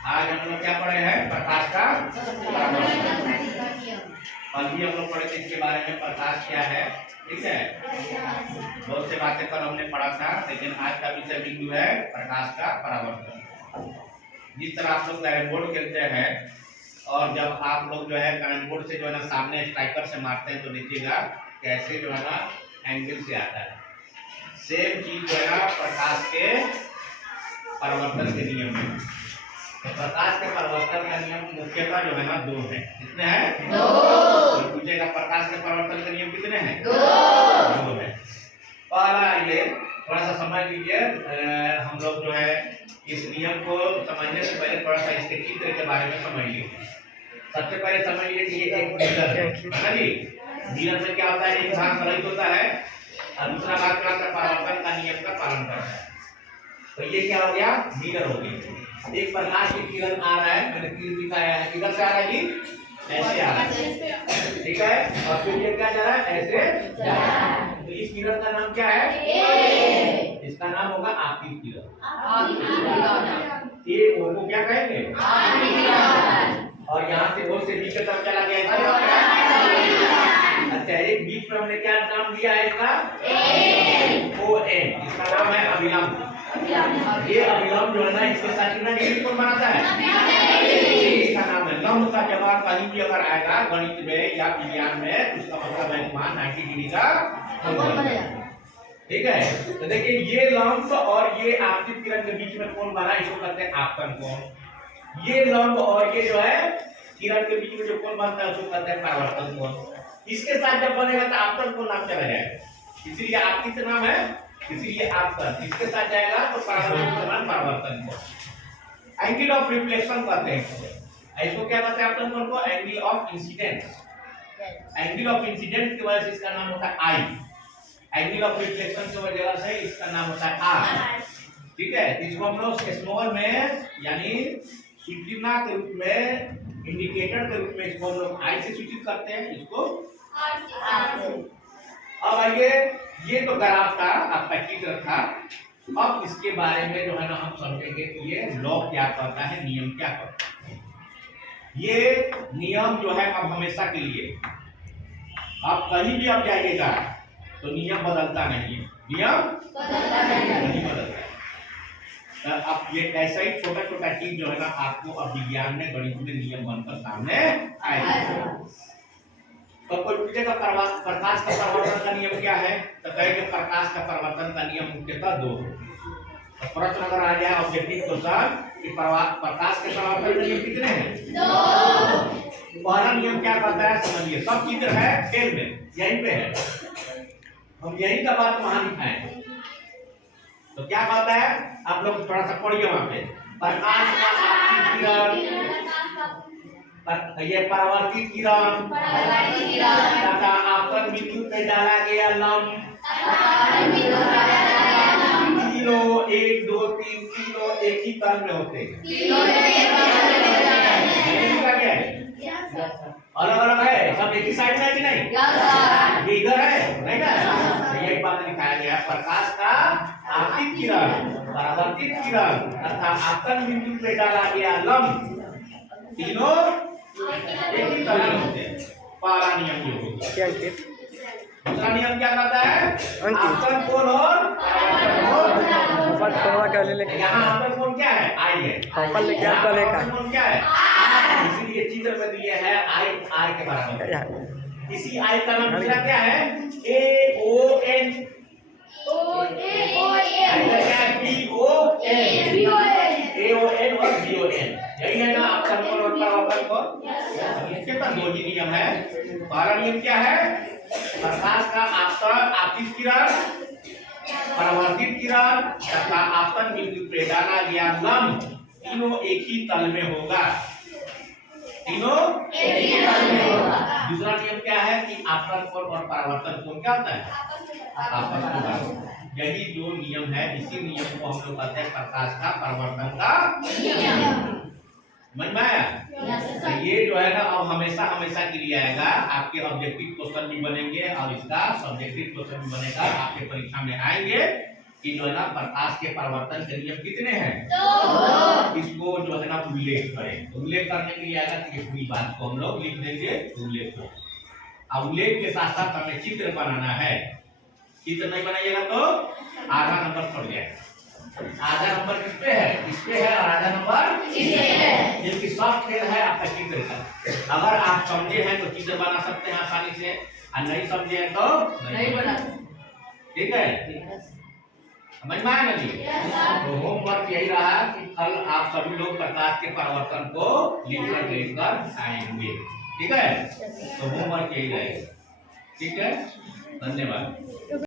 आज हम लोग क्या पढ़े हैं? प्रकाश का परावर्तन। कल भी हम लोग पढ़े थे इसके बारे में, प्रकाश क्या है। ठीक है, बहुत से बातें कल हमने पढ़ा था, लेकिन आज का विषय बिंदु है प्रकाश का परावर्तन। जिस तरह आप लोग कैरम बोर्ड खेलते हैं और जब आप लोग जो है कैरम बोर्ड से जो है ना सामने स्ट्राइकर से मारते हैं तो देखिएगा कैसे जो है ना एंगल से आता है। सेम चीज जो है ना प्रकाश के परावर्तन के नियम में। तो प्रकाश के परावर्तन का नियम मुख्यतः जो है ना दो है। कितने हैं? दो। तो पूछेगा प्रकाश के परावर्तन के नियम कितने हैं? दो है। पहला ये थोड़ा सा समझ लीजिए, हम लोग जो है इस नियम को समझने से पहले थोड़ा सा इसके चित्र के बारे में समझ लीजिए। सबसे पहले समझ लीजिए कि ये एक मिरर है ना जी। मिरर में क्या होता है? एक भाग प्रहित होता है और दूसरा भाग क्या होता है? परावर्तन का नियम का पालन करता है। तो ये क्या हो गया? मिरर हो गया। एक प्रकाश की किरण आ रहा है, मैंने तीर दिखाया है, किधर से आ रहा है जी? ऐसे आ रहा है, ठीक है। और फिर ये क्या जा रहा है? ऐसे जा रहा है। तो इस मिरर का नाम क्या है? इसका नाम होगा आपतित किरण। ये को क्या कहेंगे? और यहाँ से वो से बीच तक चला गया। अच्छा, एक बीच में हमने क्या नाम दिया है इसका? ON। इसका नाम है अभिलंब। ये अभिलंब जो है ना इसके साथ कितना डिग्री कोण बनाता है? इसका नाम है लंब का जवाब कहीं भी अगर आएगा गणित में या विज्ञान में, उसका मतलब है मान 90 डिग्री का कोण बनेगा। ठीक है, तो देखिए ये लंब और ये आपतित किरण के बीच में कोण बना, इसको कहते हैं आपतन कोण। ये लंब और ये जो है किरण के बीच में जो कोण बनता है उसको कहते हैं परावर्तन कोण। इसके साथ जब बनेगा तो आपतन कोण नाम चला जाएगा, इसलिए आपतित नाम है, इसीलिए आपतन। इसके साथ जाएगा तो परावर्तन कोण। एंगल ऑफ रिफ्लेक्शन कहते हैं इसको। क्या कहते हैं आपतन कोण को? Angle of incidence. Angle of incidence की वजह से इसका नाम होता है आई। एंगल ऑफ रिफ्लेक्शन की वजह से इसका नाम होता है आर। ठीक है, इसको हम लोग स्मॉल में यानी सूचना के रूप में, इंडिकेटर के रूप में इसको हम लोग आई से सूचित करते हैं, इसको आर से। अब आइए, ये तो ग्राफ था, आपका चित्र था। अब इसके बारे में जो है ना हम समझेंगे कि ये लॉ क्या कहता है, नियम क्या कहता है। ये नियम जो है अब हमेशा के लिए, आप कहीं भी आप जाइएगा तो नियम बदलता नहीं है, नियम नहीं बदलता है। तो अब ये ऐसा ही छोटा छोटा चीज जो है ना आपको अब विज्ञान में, गणित में नियम बनकर सामने आएगा। तो कोई पूछेगा प्रकाश का परावर्तन का नियम क्या है, तो कहेंगे प्रकाश का परावर्तन का नियम मुख्यतः दो है। तो प्रश्न अगर आ जाए ऑब्जेक्टिव क्वेश्चन कि प्रकाश के परावर्तन के नियम कितने हैं? दो। पहला नियम क्या कहता है समझिए, सब चित्र है पेन में, यहीं पे है, हम यही का बात वहां दिखाएं। तो क्या कहता है, आप लोग थोड़ा सा पढ़िए वहां पे। प्रकाश का आपतित किरण, ये परावर्तित किरण तथा आपतन बिंदु पे डाला गया लंब, तीनों 1 2 3 तीनों एक ही तल में होते हैं। अलग अलग है, सब एक ही साइड में है कि नहीं? ये इधर है नहीं ना? यही बात दिखाया गया, प्रकाश का आपतित किरण, परावर्तित किरण तथा आपतन बिंदु पे डाला गया लंब, तीनों एक ही तल में होते हैं। पहला नियम ये हो गया। दूसरा नियम क्या कहता है? आपतन कोण और परावर्तन कोण। यहाँ आपतन कोण क्या है? आई है। परावर्तन कोण क्या है? इसीलिए चित्र में दिए है आई के बराबर। इसी आई का नाम दूसरा क्या है? AON। AON और BON, यही है ना आपतन कोण और परावर्तन कोण। इसके पास दो ही नियम है। पहला नियम क्या है? प्रकाश का आपतित किरण, परावर्तित किरण तथा आपतन बिंदु पे डाला गया लंब, तीनों एक ही तल में होगा, तीनों एक ही तल में होगा। दूसरा नियम क्या है कि आपतन कोण और परावर्तन कोण क्या होता है? आपस में होगा। यही जो नियम है, इसी नियम को हम लोग कहते हैं प्रकाश का परावर्तन का नियम। समझ में आया? तो ये जो है ना अब हमेशा हमेशा के लिए आएगा, आपके ऑब्जेक्टिव क्वेश्चन भी बनेंगे और इसका सब्जेक्टिव क्वेश्चन भी बनेगा, आपके परीक्षा में आएंगे कि जो है ना प्रकाश के परावर्तन के नियम कितने हैं? दो। इसको जो है ना उल्लेख करें। तो उल्लेख करने के लिए आएगा कि ये पूरी बात को हम लोग लिख देंगे उल्लेख को। अब उल्लेख के साथ साथ हमें चित्र बनाना है। चित्र नहीं बनाइएगा तो आधा नंबर पड़ जाएगा। आधा नंबर किस पे है? इस पे है, और आधा नंबर इस पे है। जबकि सब खेल है आपका चित्र का। अगर आप समझे हैं तो चित्र बना सकते हैं आसानी से, और नहीं समझे हैं तो नहीं बना सकते। ठीक है, समझ में आया ना जी? तो होमवर्क यही रहा कि कल आप सभी लोग प्रकाश के परिवर्तन को लिखकर आएंगे। ठीक है, तो होमवर्क यही रहेगा। ठीक है, धन्यवाद।